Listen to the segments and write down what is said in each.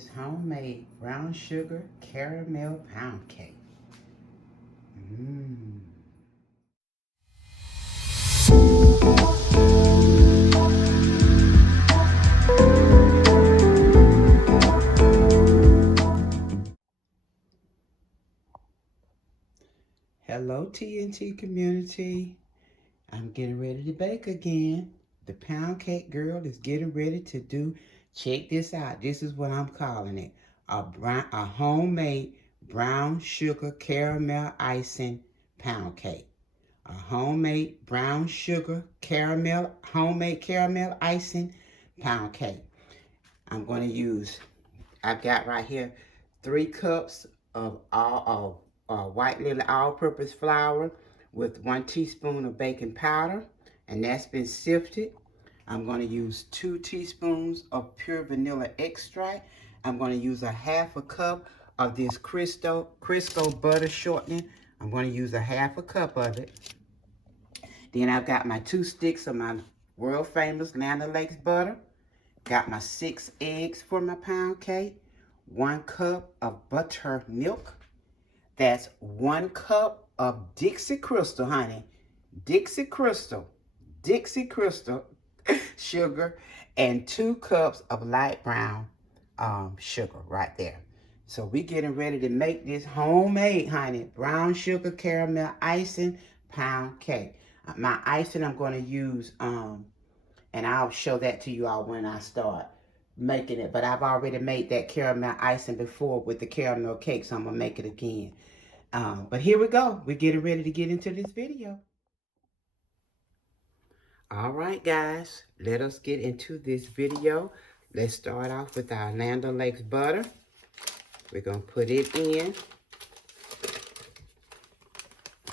this homemade brown sugar caramel pound cake. Hello TNT community. I'm getting ready to bake again. The pound cake girl is getting ready to do, check this out. This is what I'm calling it. A homemade brown sugar caramel icing pound cake. A homemade brown sugar caramel, homemade caramel icing pound cake. I'm going to use, I've got right here 3 cups of white little all-purpose flour with 1 teaspoon of baking powder, and that's been sifted. I'm going to use 2 teaspoons of pure vanilla extract. I'm going to use a half a cup of this Crisco butter shortening. I'm going to use a half a cup of it. Then I've got my 2 sticks of my world famous Land O'Lakes butter. Got my 6 eggs for my pound cake. 1 cup of buttermilk. That's 1 cup of Dixie Crystal, honey. Dixie Crystal sugar, and 2 cups of light brown sugar right there. So we getting ready to make this homemade, honey, brown sugar caramel icing pound cake. My icing I'm going to use, and I'll show that to you all when I start making it. But I've already made that caramel icing before with the caramel cake, so I'm going to make it again. But here we go. We're getting ready to get into this video. All right, guys. Let us get into this video. Let's start off with our Land O'Lakes butter. We're going to put it in.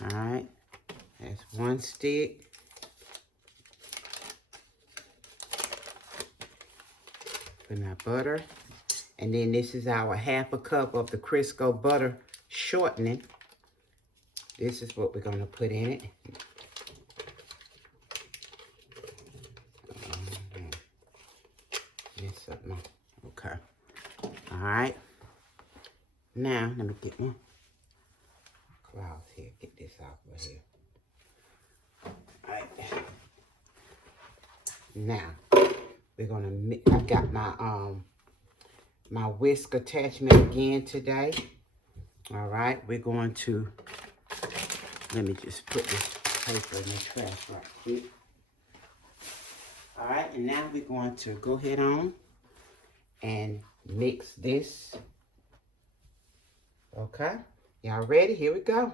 All right. That's 1 stick. Put our butter. And then this is our half a cup of the Crisco butter shortening. This is what we're going to put in it. Mess up my, okay. All right. Now, let me get my cloth here. Get this off of here. All right. Now, we're going to mix. I got my my whisk attachment again today. All right. We're going to, let me just put this paper in the trash right quick. All right, and now we're going to go ahead on and mix this. Okay, y'all ready? Here we go.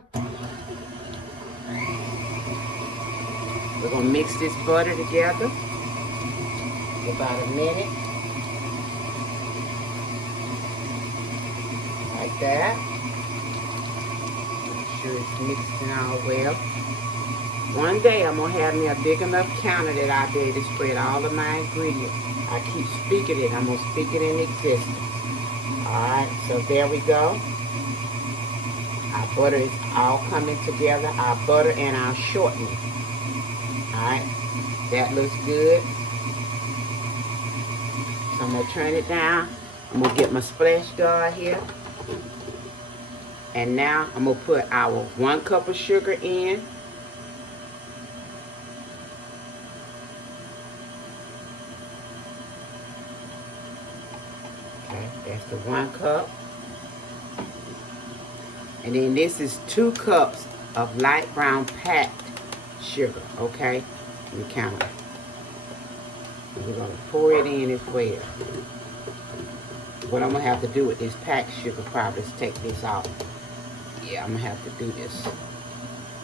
We're gonna mix this butter together for about a minute. Like that. Make sure it's mixing all well. One day I'm gonna have me a big enough counter that I'll be able to spread all of my ingredients. I keep speaking it. I'm gonna speak it in existence. Alright, so there we go. Our butter is all coming together. Our butter and our shortening. Alright, that looks good. So I'm gonna turn it down. I'm gonna get my splash guard here. And now I'm gonna put our 1 cup of sugar in. That's the 1 cup. And then this is 2 cups of light brown packed sugar, okay? Let me count it. And we're going to pour it in as well. What I'm going to have to do with this packed sugar probably is take this off. Yeah, I'm going to have to do this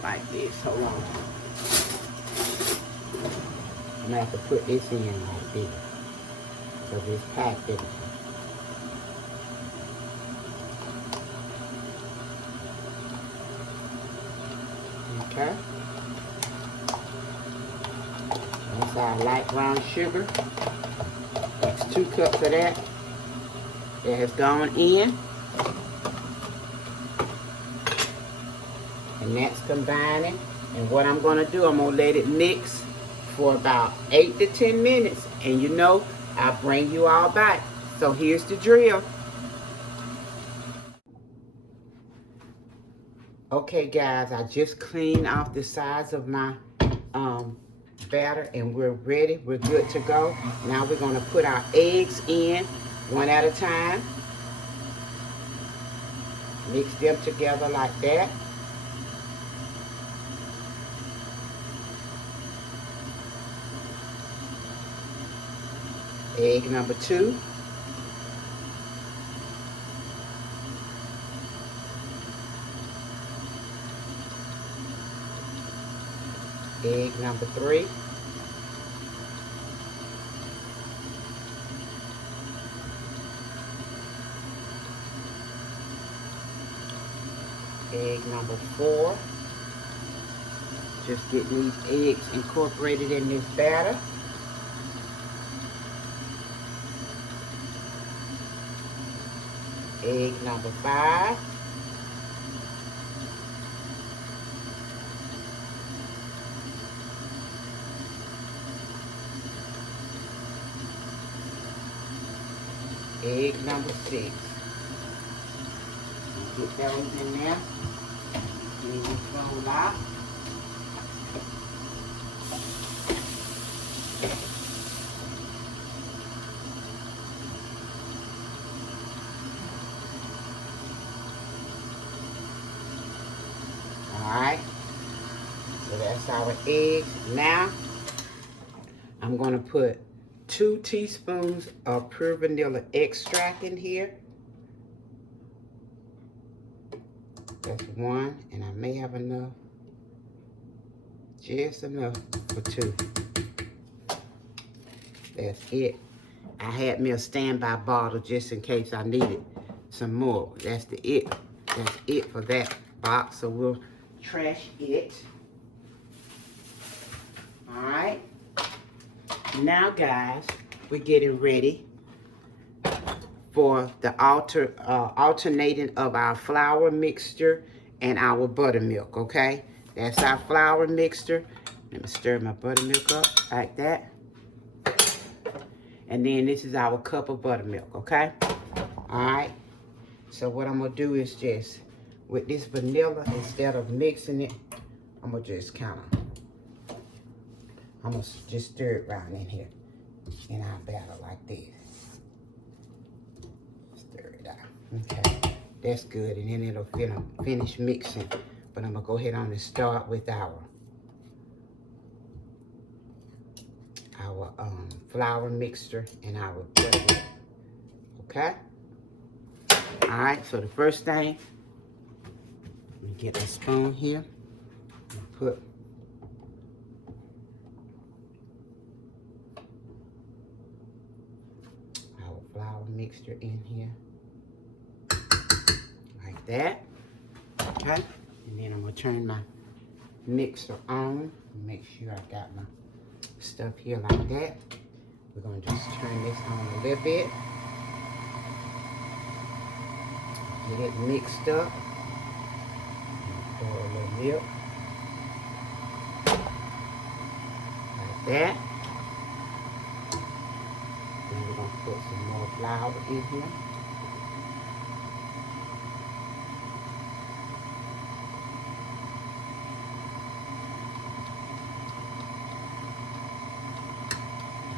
like this. Hold on. I'm going to have to put this in like this. Because it's packed in. Okay. That's our light brown sugar. That's 2 cups of that. That has gone in. And that's combining. And what I'm going to do, I'm going to let it mix for about 8 to 10 minutes. And you know, I'll bring you all back. So here's the drill. Okay, guys, I just cleaned off the sides of my batter, and we're ready. We're good to go. Now we're going to put our eggs in one at a time. Mix them together like that. Egg number 2. Egg number 3. Egg number 4. Just getting these eggs incorporated in this batter. Egg number 5. Egg number 6. Get those in there. Then we roll out. Alright, so that's our eggs. Now, I'm going to put 2 teaspoons of pure vanilla extract in here. That's 1, and I may have enough, just enough for 2. That's it. I had me a standby bottle just in case I needed some more. That's it. That's it for that box, so we'll trash it. All right. Now, guys, we're getting ready for the alternating of our flour mixture and our buttermilk, okay? That's our flour mixture. Let me stir my buttermilk up like that. And then this is our cup of buttermilk, okay? All right. So what I'm going to do is just, with this vanilla, instead of mixing it, I'm going to just kind of, I'm going to just stir it around in here in our batter like this. Stir it out. Okay. That's good. And then it'll finish mixing. But I'm going to go ahead on and start with our flour mixture and our buttermilk. Okay? Alright, so the first thing, let me get a spoon here and put our flour mixture in here. Like that. Okay? And then I'm going to turn my mixer on. Make sure I got my stuff here like that. We're going to just turn this on a little bit. Get it mixed up. Pour a little milk. Like that. Then we're going to put some more flour in here.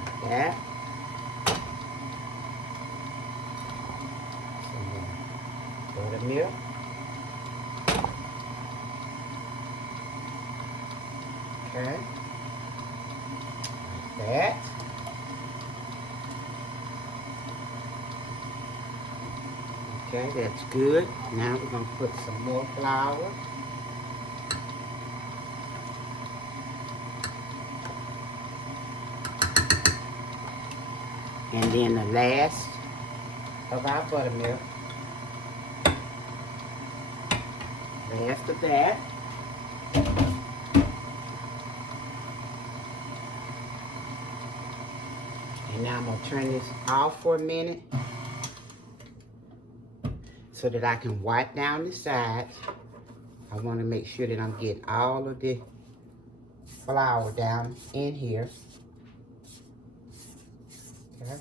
Like that. Buttermilk. Okay. Like that. Okay, that's good. Now we're going to put some more flour. And then the last of our buttermilk. Last of that. And now I'm going to turn this off for a minute so that I can wipe down the sides. I want to make sure that I'm getting all of the flour down in here. Okay.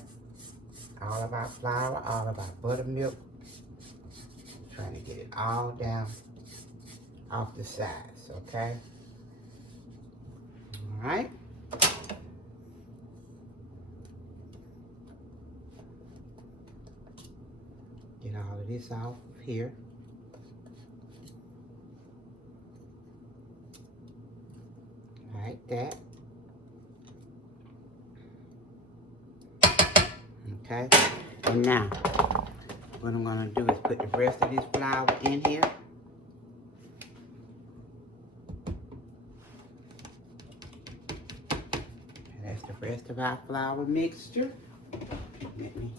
All of our flour, all of our buttermilk. Trying to get it all down off the sides, okay? All right. Get all of this off of here. Like that. Okay. And now, what I'm gonna do is put the rest of this flour in here. That's the rest of our flour mixture. Let me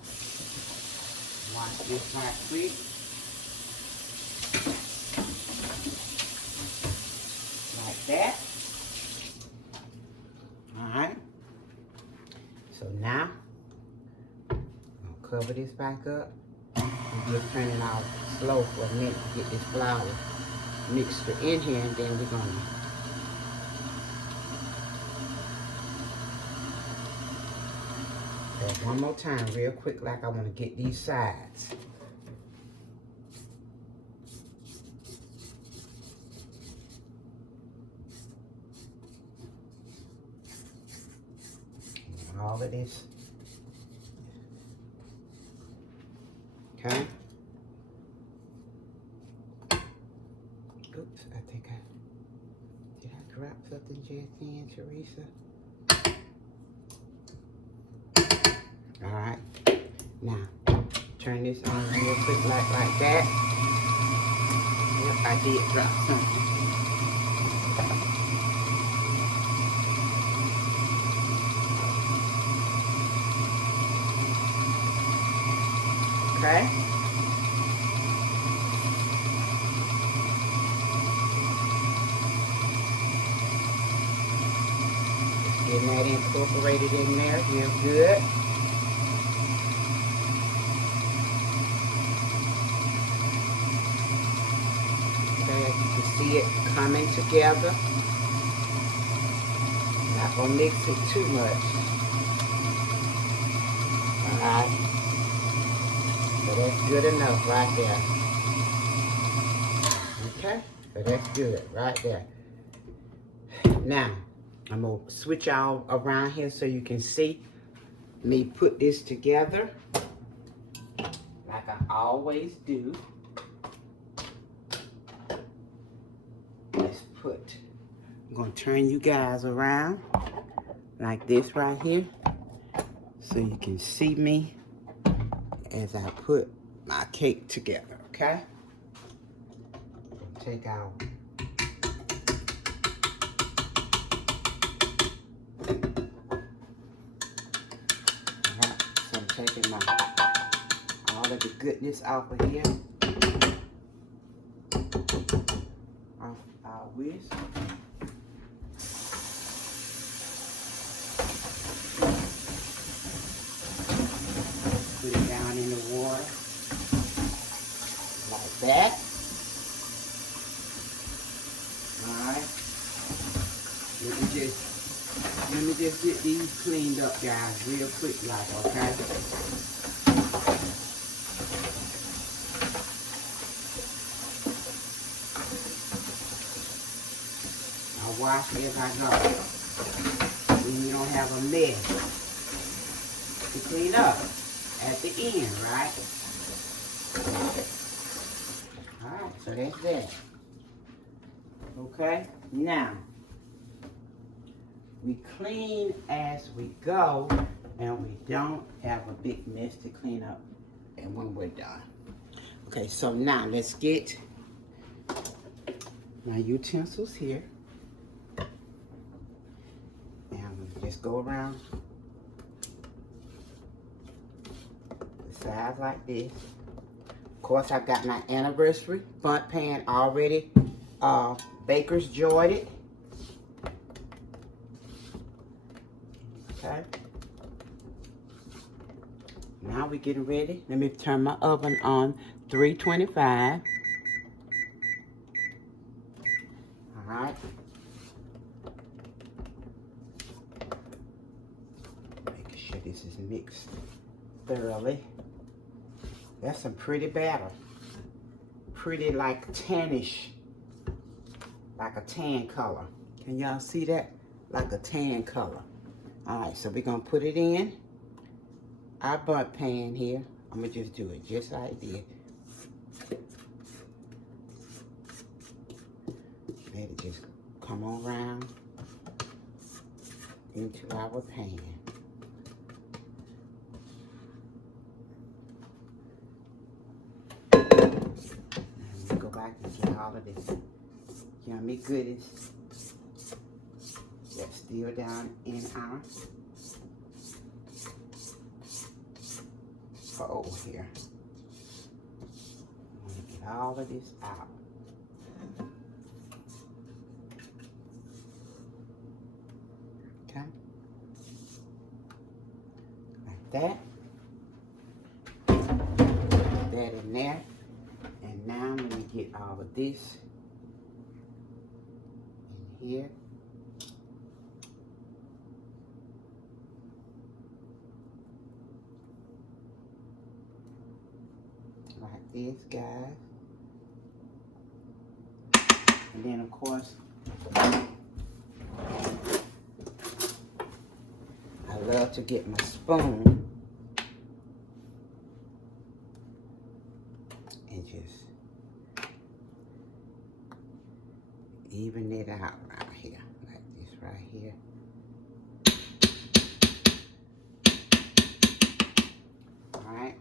wash this right quick. Like that. Alright. So now, I'll cover this back up. And just turn it off slow for a minute to get this flour mixture in here, and then we're gonna one more time real quick, like I want to get these sides. And all of this. Okay. Oops, I think did I drop something just then, Teresa? All right, now turn this on real quick like that. Yep, I did drop something. Okay. Just getting that incorporated in there real good. See it coming together. Not gonna mix it too much. Alright. So that's good enough right there. Okay? So that's good right there. Now, I'm gonna switch all around here so you can see me put this together like I always do. I'm gonna turn you guys around like this right here so you can see me as I put my cake together, okay? Take out so I'm taking all of the goodness off of here, off our whisk. Put it down in the water like that. All right. Let me just get these cleaned up, guys, real quick, like, okay? I'll wash it as I go. Then you don't have a mess to clean up at the end, right? All right, so that's that. Okay, now we clean as we go, and we don't have a big mess to clean up and when we're done. Okay, so now let's get my utensils here. And we just go around the sides like this. Of course, I've got my anniversary bundt pan already baker's jointed. Okay. Now we're getting ready. Let me turn my oven on 325. All right. Making sure this is mixed thoroughly. That's some pretty batter. Pretty like tannish like a tan color. Can y'all see that? Like a tan color. All right, so we're gonna put it in our bundt pan here. I'm gonna just do it just like this. Let it just come on around into our pan. And we go back and get all of this yummy goodies that's still down in our bowl here. I'm gonna get all of this out. Okay, like that. Put that in there. And now I'm gonna get all of this in here. Like this, guys. And then, of course, I love to get my spoon and just even it out right here, like this right here. All right.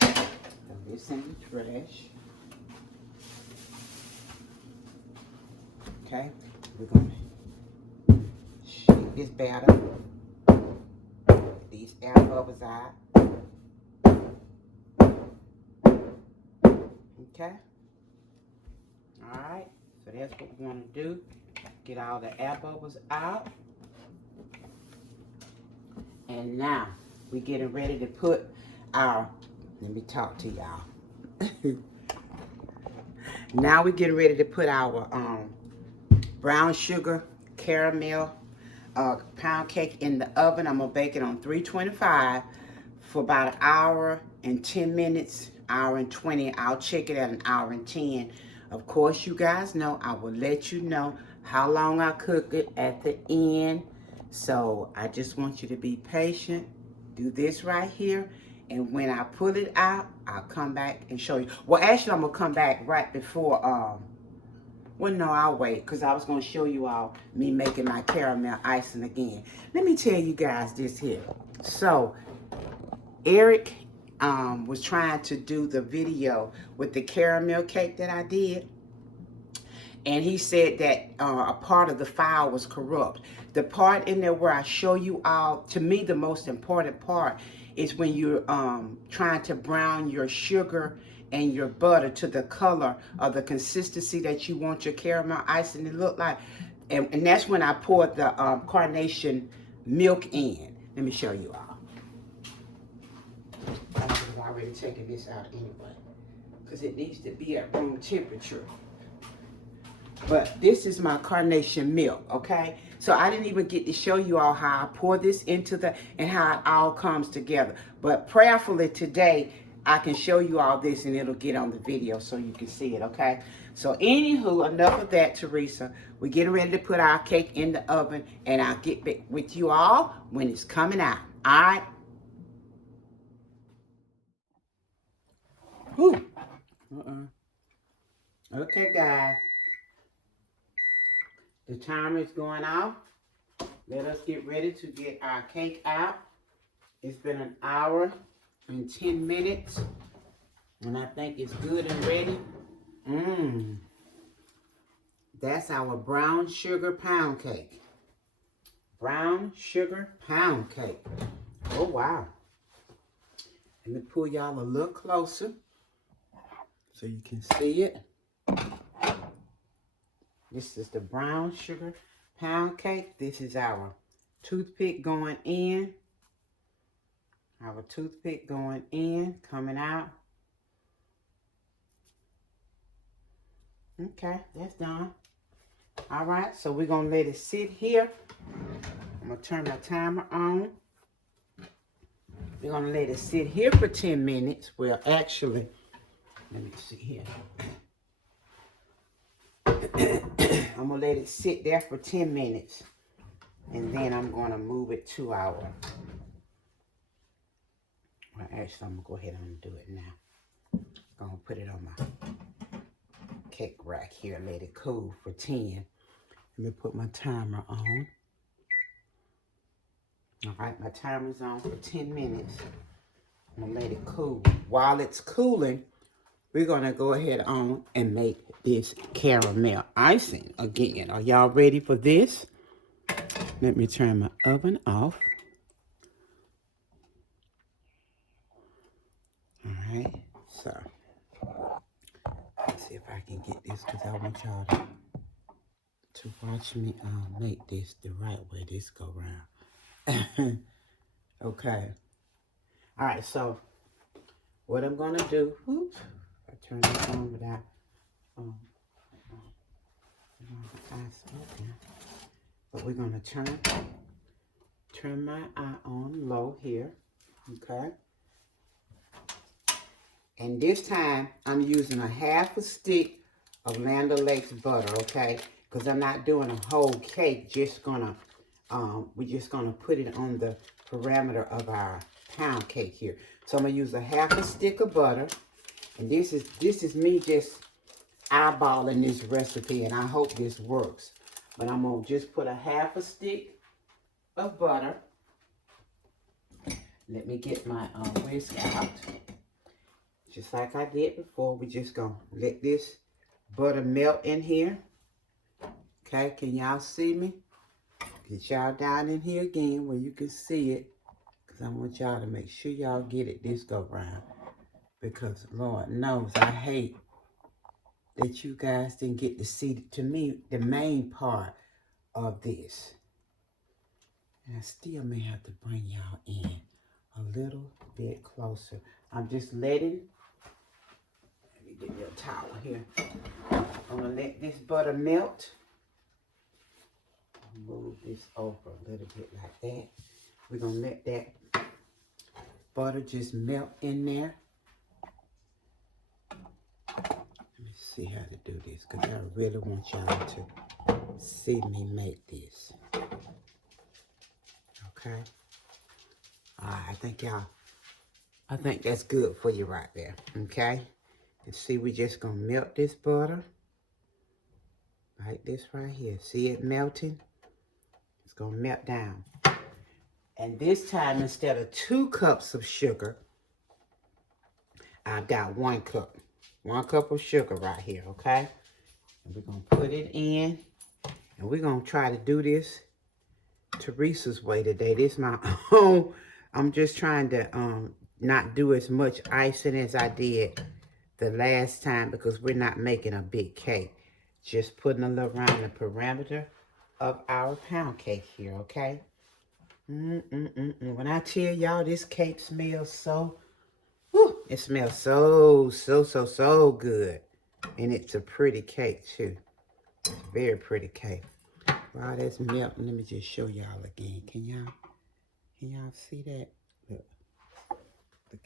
Throw this in the trash. Okay, we're gonna shake this batter. These air bubbles out. Okay. All right. So that's what we want to do. Get all the air bubbles out. And now we're getting ready to put our. Let me talk to y'all. Now we're getting ready to put our brown sugar caramel pound cake in the oven. I'm gonna bake it on 325 for about an hour and 10 minutes, hour and 20. I'll check it at an hour and 10. Of course, you guys know I will let you know how long I cook it at the end. So I just want you to be patient. Do this right here. And when I pull it out, I'll come back and show you. Well, actually, I'm gonna come back right before well, no, I'll wait because I was going to show you all me making my caramel icing again. Let me tell you guys this here. So, Eric was trying to do the video with the caramel cake that I did. And he said that a part of the file was corrupt. The part in there where I show you all, to me, the most important part is when you're trying to brown your sugar and your butter to the color of the consistency that you want your caramel icing to look like. And that's when I poured the Carnation milk in. Let me show you all. I've already taken this out anyway, because it needs to be at room temperature. But this is my Carnation milk, okay? So I didn't even get to show you all how I pour this into the, and how it all comes together. But prayerfully today, I can show you all this and it'll get on the video so you can see it, okay? So anywho, enough of that, Teresa. We're getting ready to put our cake in the oven and I'll get back with you all when it's coming out, all right? Whew. Okay, guys. The timer is going off. Let us get ready to get our cake out. It's been an hour and 10 minutes. And I think it's good and ready. That's our brown sugar pound cake. Brown sugar pound cake. Oh, wow. Let me pull y'all a little closer so you can see it. This is the brown sugar pound cake. This is our toothpick going in. Our toothpick going in, coming out. Okay, that's done. All right, so we're going to let it sit here. I'm going to turn my timer on. We're going to let it sit here for 10 minutes. Well, actually, let me see here. I'm gonna let it sit there for 10 minutes. And then I'm gonna move it to our, well, actually I'm gonna go ahead and do it now. I'm gonna put it on my cake rack here and let it cool for 10. Let me put my timer on. All right, my timer's on for 10 minutes. I'm gonna let it cool. While it's cooling, we're gonna go ahead on and make this caramel icing again. Are y'all ready for this? Let me turn my oven off. All right, so let's see if I can get this because I want y'all to watch me make this the right way this go round. Okay. All right, so what I'm gonna do, whoops, I turn this on without but we're gonna turn my eye on low here, okay? And this time I'm using a half a stick of Land O'Lakes butter, okay? Because I'm not doing a whole cake, just gonna we're just gonna put it on the parameter of our pound cake here. So I'm gonna use a half a stick of butter, and this is me just eyeballing this recipe, and I hope this works. But I'm gonna just put a half a stick of butter. Let me get my whisk out. Just like I did before, we just gonna let this butter melt in here. Okay, can y'all see me? Get y'all down in here again where you can see it. Because I want y'all to make sure y'all get it this go round. Because Lord knows I hate that you guys didn't get to see, to me, the main part of this. And I still may have to bring y'all in a little bit closer. I'm just letting, let me get your towel here. I'm gonna let this butter melt. Move this over a little bit like that. We're gonna let that butter just melt in there. Let me see how to do this because I really want y'all to see me make this. Okay. All right, I think that's good for you right there. Okay. And see, we just gonna melt this butter like this right here. See it melting? It's gonna melt down. And this time, instead of 2 cups of sugar, I've got 1 cup. 1 cup of sugar right here, okay? And we're gonna put it in, and we're gonna try to do this Teresa's way today. This is my own. I'm just trying to not do as much icing as I did the last time because we're not making a big cake. Just putting a little around the parameter of our pound cake here, okay? When I tell y'all this cake smells so, whew, it smells so good. And it's a pretty cake too. Very pretty cake. While that's melting, let me just show y'all again. Can y'all see that? Look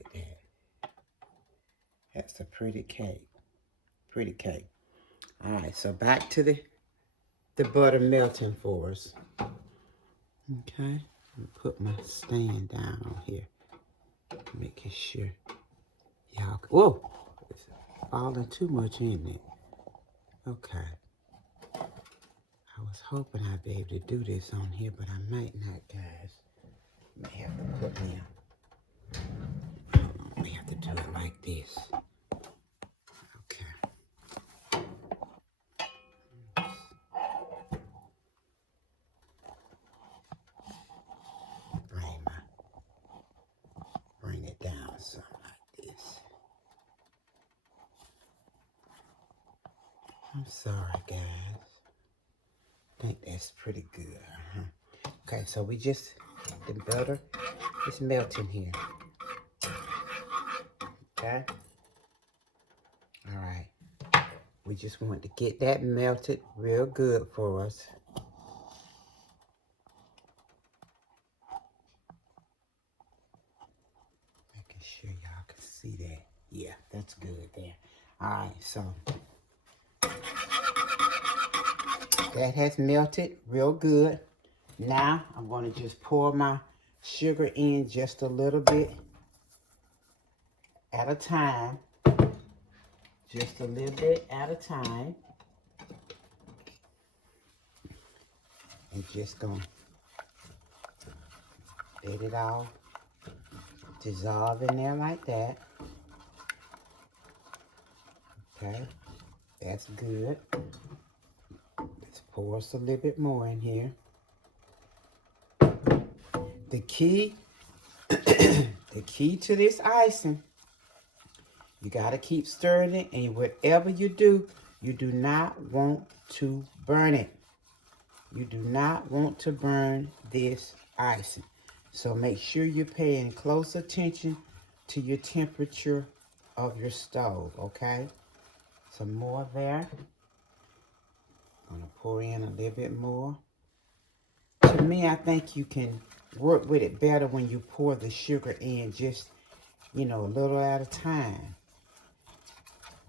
at that. That's a pretty cake. Pretty cake. All right, so back to the butter melting for us. Okay, put my stand down on here, making sure y'all. Whoa, it's falling too much in it. Okay. I was hoping I'd be able to do this on here, but I might not, guys. May have to put me on. Hold on, we have to do it like this. Okay. Bring it down something like this. I'm sorry, guys. I think that's pretty good. Okay, so we just, the butter is melting here. Okay? All right. We just want to get that melted real good for us. Making sure y'all can see that. Yeah, that's good there. All right, so that has melted real good. Now I'm going to just pour my sugar in just a little bit at a time. Just a little bit at a time. And just going to let it all dissolve in there like that. Okay, that's good. Let's pour us a little bit more in here. The key, the key to this icing, you got to keep stirring it, and whatever you do not want to burn it. You do not want to burn this icing. So make sure you're paying close attention to your temperature of your stove, okay? Some more there. I'm gonna pour in a little bit more. To me, I think you can work with it better when you pour the sugar in just, you know, a little at a time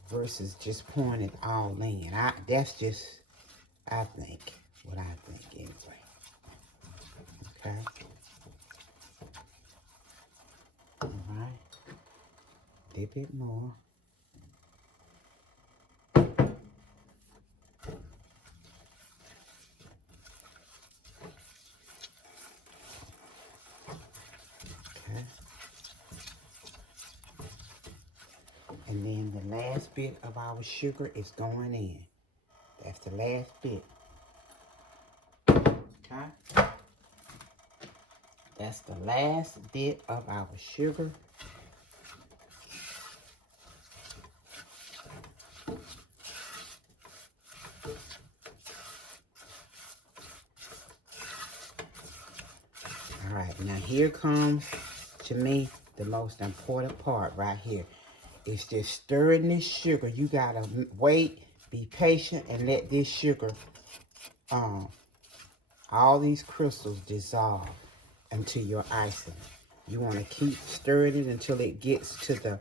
versus just pouring it all in. That's just, I think, what I think anyway. Okay. All right. A little bit more. Okay. And then the last bit of our sugar is going in. That's the last bit. Okay. That's the last bit of our sugar. All right, now here comes, to me, the most important part right here. It's just stirring this sugar. You gotta wait, be patient, and let this sugar, all these crystals dissolve into your icing. You want to keep stirring it until it gets to the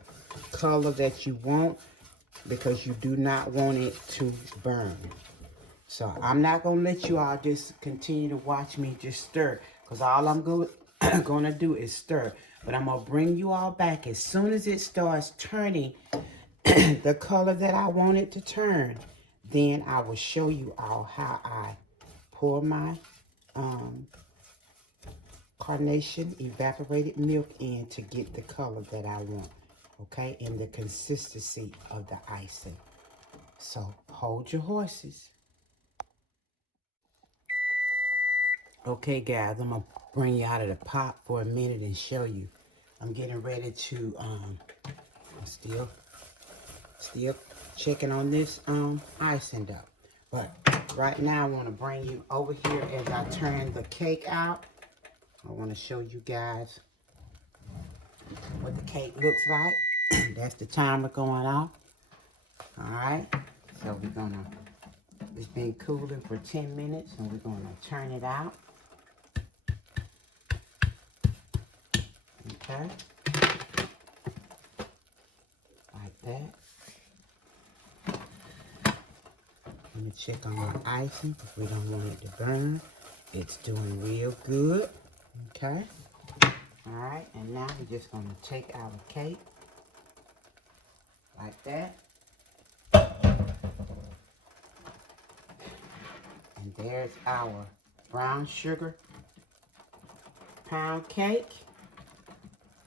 color that you want, because you do not want it to burn. So I'm not going to let you all just continue to watch me just stir, because all I'm going to do is stir. But I'm going to bring you all back as soon as it starts turning the color that I want it to turn. Then I will show you all how I pour my Carnation evaporated milk in to get the color that I want. Okay, and the consistency of the icing. So hold your horses. Okay, guys, I'm gonna bring you out of the pot for a minute and show you. I'm getting ready to I'm still checking on this icing dough. But right now I want to bring you over here as I turn the cake out. I want to show you guys what the cake looks like. That's the timer going off. All right, so we're gonna, it's been cooling for 10 minutes, and we're gonna turn it out. Okay, like that. Let me check on our icing because we don't want it to burn. It's doing real good. Okay. All right, and now we're just gonna take our cake like that. And there's our brown sugar pound cake.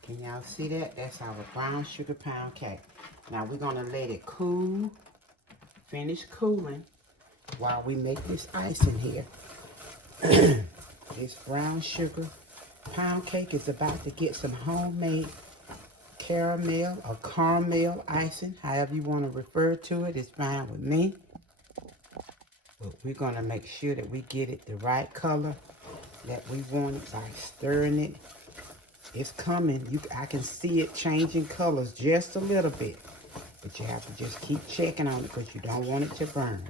Can y'all see that? That's our brown sugar pound cake. Now we're gonna let it cool, finish cooling, while we make this icing here. This brown sugar pound cake is about to get some homemade caramel or caramel icing, however you want to refer to it, it's fine with me. But we're going to make sure that we get it the right color that we want it by stirring it. It's coming. I can see it changing colors just a little bit. But you have to just keep checking on it because you don't want it to burn.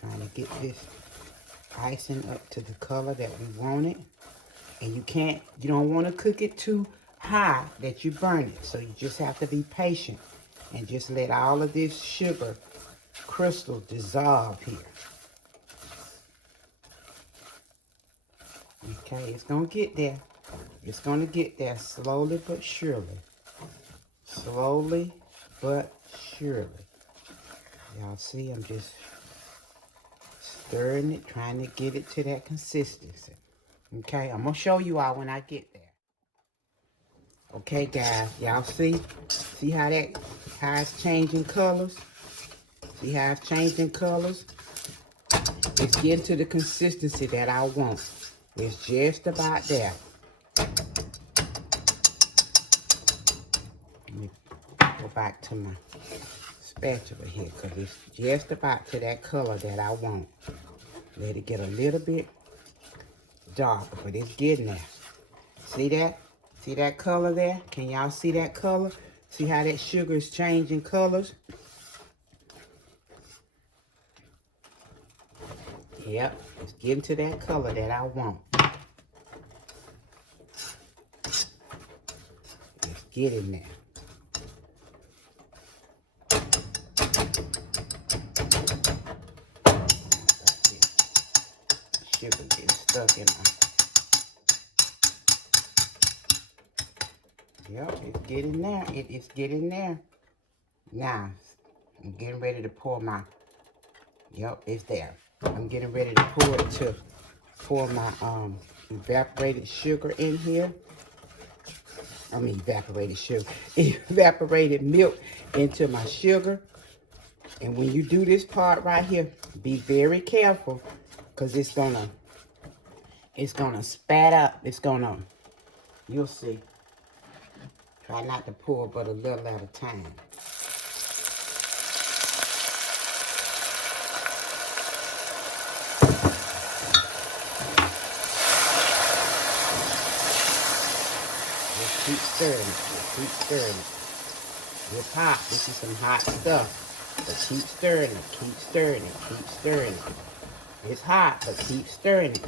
Trying to get this icing up to the color that we want it. And you don't want to cook it too high that you burn it. So you just have to be patient and just let all of this sugar crystal dissolve here. Okay, it's gonna get there. It's gonna get there slowly but surely. Slowly but surely. Y'all see, I'm just stirring it, trying to get it to that consistency. Okay, I'm gonna show you all when I get there. Okay, guys, y'all see? See how it's changing colors? See how it's changing colors? It's getting to the consistency that I want. It's just about there. Let me go back to my spatula here, because it's just about to that color that I want. Let it get a little bit darker, but it's getting there. See that? See that color there? Can y'all see that color? See how that sugar is changing colors? Yep, it's getting to that color that I want. It's getting there. Sugar getting stuck in my... Yep, it's getting there. It's getting there. Now, I'm getting ready to pour my... Yep, it's there. I'm getting ready to pour my evaporated sugar in here. I mean evaporated sugar. Evaporated milk into my sugar. And when you do this part right here, be very careful, because it's gonna spat up. You'll see. Try not to pour but a little at a time. Just keep stirring it. Just keep stirring it. It's hot. This is some hot stuff. But keep stirring it. Keep stirring it. Keep stirring it. It's hot, but keep stirring it.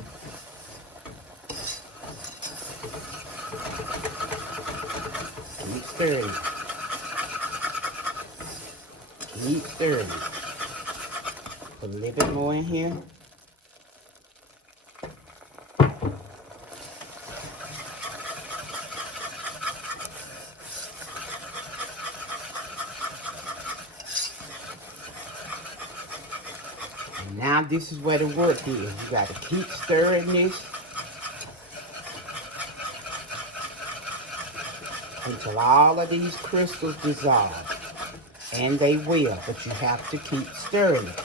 Keep stirring it. Keep stirring it. Put a little bit more in here. And now this is where the work is. You got to keep stirring this until all of these crystals dissolve. And they will, but you have to keep stirring it.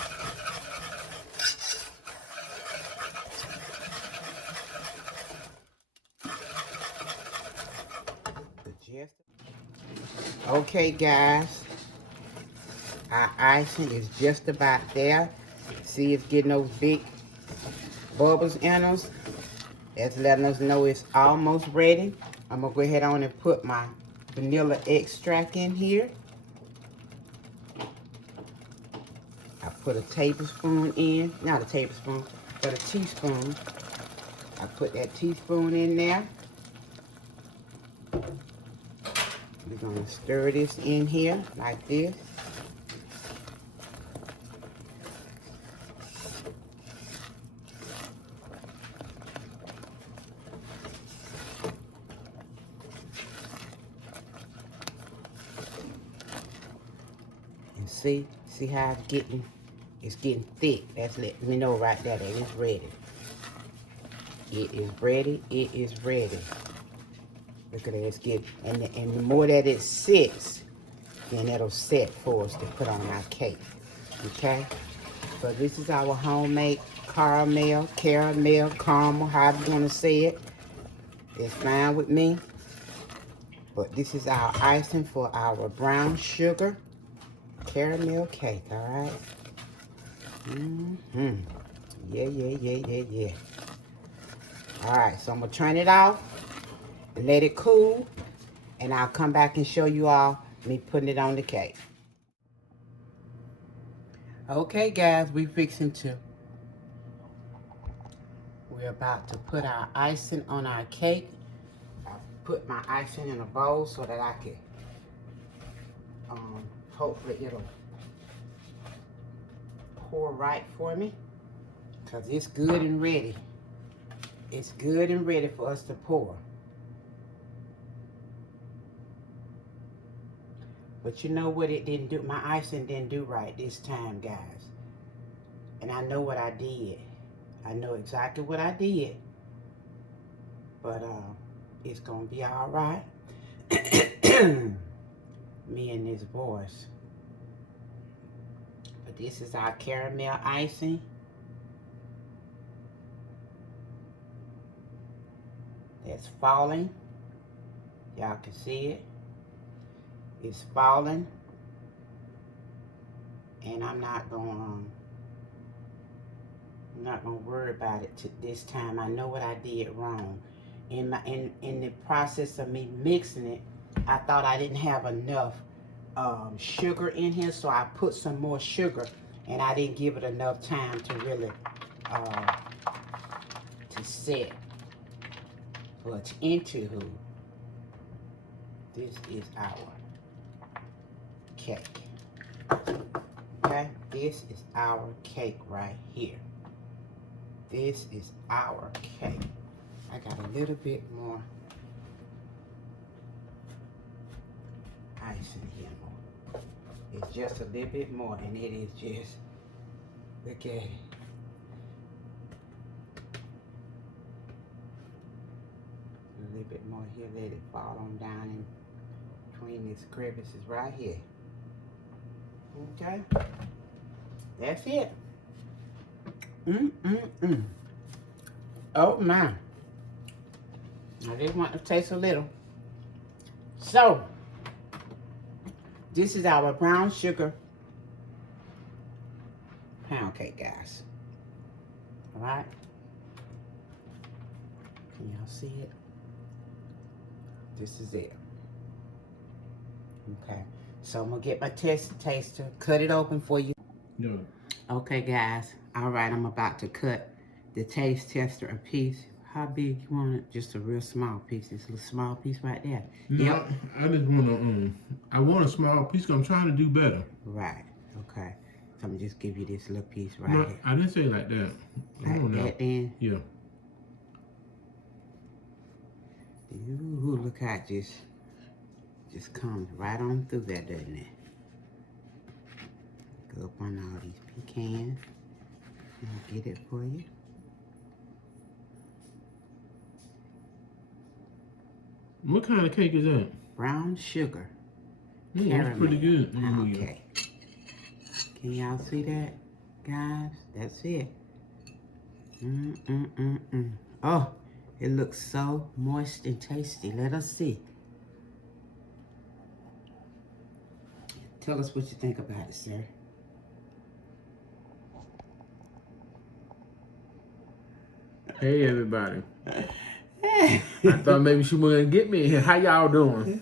Okay, guys, our icing is just about there. See, it's getting those big bubbles in us. That's letting us know it's almost ready. I'm gonna go ahead on and put my vanilla extract in here. I put a tablespoon in, not a tablespoon, but a teaspoon. I put that teaspoon in there. We're gonna stir this in here like this. And see how it's getting thick. That's letting me know right there that it's ready. It is ready, it is ready. Look at that, it's getting, and the more that it sits, then it'll set for us to put on our cake, okay? So this is our homemade caramel, however you want to say it. It's fine with me. But this is our icing for our brown sugar caramel cake, all right? Yeah. All right, so I'm going to turn it off and let it cool, and I'll come back and show you all me putting it on the cake. Okay, guys, we're about to put our icing on our cake. I put my icing in a bowl so that I can Hopefully it'll pour right for me, because it's good and ready. It's good and ready for us to pour. But you know what it didn't do? My icing didn't do right this time, guys. And I know what I did. I know exactly what I did. But it's gonna be all right. Me and this voice. But this is our caramel icing. It's falling. Y'all can see it. It's falling. And I'm not gonna worry about it this time. I know what I did wrong. In the process of me mixing it, I thought I didn't have enough sugar in here, so I put some more sugar, and I didn't give it enough time to really to set. But anywho, this is our cake. Okay, this is our cake right here. This is our cake. I got a little bit more ice in here. It's just a little bit more, and it is just, look at it. A little bit more here, let it fall on down in between these crevices right here. Okay, that's it. Oh my. I just want to taste a little. So, this is our brown sugar pound cake, guys. All right. Can y'all see it? This is it. Okay. So I'm gonna get my taster, cut it open for you. No. Okay, guys. All right, I'm about to cut the taste tester a piece. How big you want it? Just a real small piece. This little small piece right there. No, Yep. I just want to. I want a small piece. Cause I'm trying to do better. Right. Okay. So I'm gonna just give you this little piece right No, here. I didn't say it like that. Like that, then. Yeah. Ooh, look how it just comes right on through there, doesn't it? Go up on all these pecans. I'll get it for you. What kind of cake is that? Brown sugar. Yeah, it's pretty good. Pound cake. Can y'all see that, guys? That's it. Oh, it looks so moist and tasty. Let us see. Tell us what you think about it, sir. Hey, everybody. I thought maybe she wasn't gonna get me in here. How y'all doing?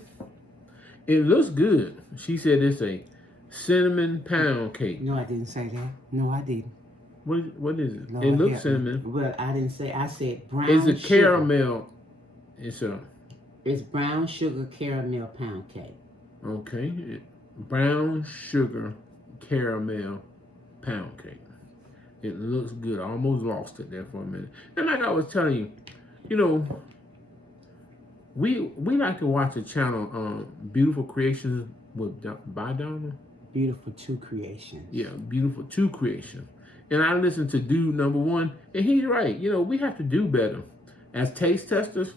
It looks good. She said it's a cinnamon pound cake. No, I didn't say that. No, I didn't. What is it? Lord, it looks cinnamon. Well, I didn't say. I said brown It's a sugar. caramel. It's brown sugar caramel pound cake. Okay. Brown sugar caramel pound cake. It looks good. I almost lost it there for a minute. And like I was telling you, you know, we like to watch the channel Beautiful Creations by Donna. Beautiful 2 Creations. Yeah, Beautiful 2 Creations. And I listen to dude number 1, and he's right. You know, we have to do better as taste testers.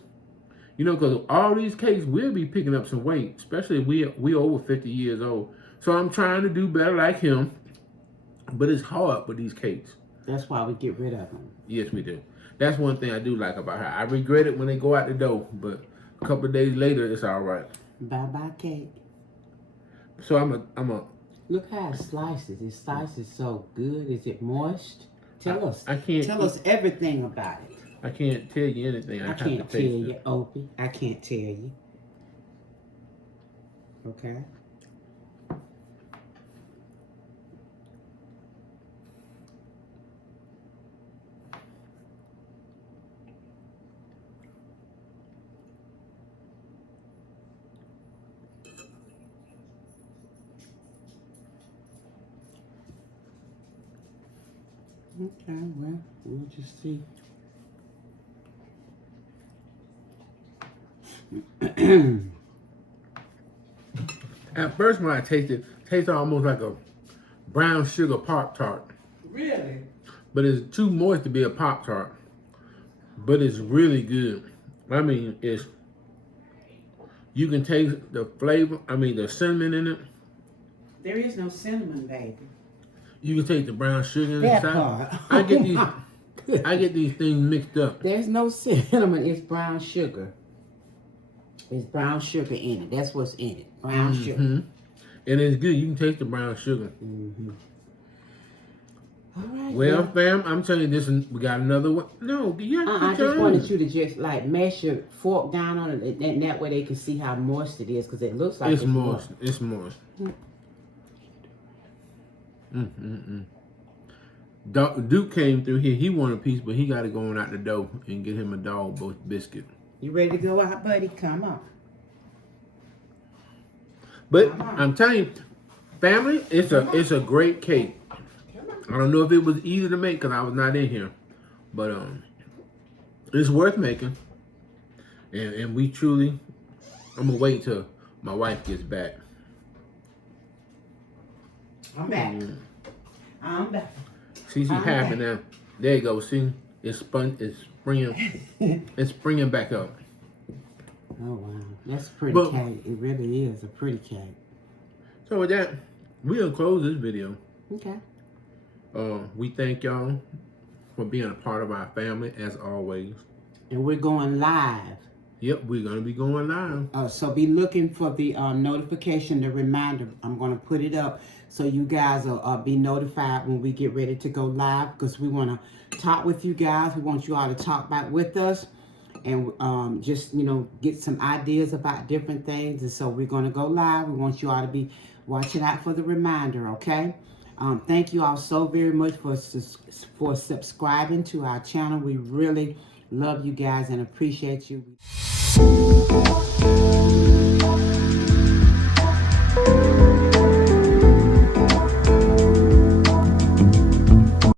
You know, because all these cakes, we'll be picking up some weight, especially if we over 50 years old. So I'm trying to do better like him, but it's hard with these cakes. That's why we get rid of them. Yes, we do. That's one thing I do like about her. I regret it when they go out the door, but a couple of days later, it's all right. Bye-bye cake. So I'm a. Look how it slices. It slices so good. Is it moist? Tell us. I can't. Tell us everything about it. I can't tell you anything. I can't tell you, Opie. I can't tell you. Okay. Okay, well, we'll just see. At first, when I tasted, it tasted almost like a brown sugar Pop-Tart. Really? But it's too moist to be a Pop-Tart. But it's really good. I mean, you can taste the flavor, the cinnamon in it. There is no cinnamon, baby. You can taste the brown sugar That inside. part. I get these things mixed up. There's no cinnamon, it's brown sugar. There's brown sugar in it. That's what's in it. Brown sugar. And it's good. You can taste the brown sugar. All right. Well, fam, I'm telling you this, we got another one. No, you have to I just wanted you to just like mash your fork down on it, and that way they can see how moist it is, because it looks like it's moist. It's moist. Duke came through here. He wanted a piece, but he got to go on out the door and get him a dog biscuit. You ready to go out, buddy? Come on. But I'm telling you, family, it's a great cake. I don't know if it was easy to make because I was not in here, but it's worth making. And we truly, I'm gonna wait till my wife gets back. I'm back. I'm back. See, she's happy now. There you go. See, it's springing back up. Oh wow, that's a pretty cake. It really is a pretty cake. So with that, we'll close this video. Okay. We thank y'all for being a part of our family as always. And we're going live. Yep, we're gonna be going live. So be looking for the notification, the reminder. I'm gonna put it up so you guys will be notified when we get ready to go live, because we want to talk with you guys. We want you all to talk back with us, and just get some ideas about different things. And so we're gonna go live. We want you all to be watching out for the reminder. Okay. Thank you all so very much for subscribing to our channel. We really love you guys and appreciate you.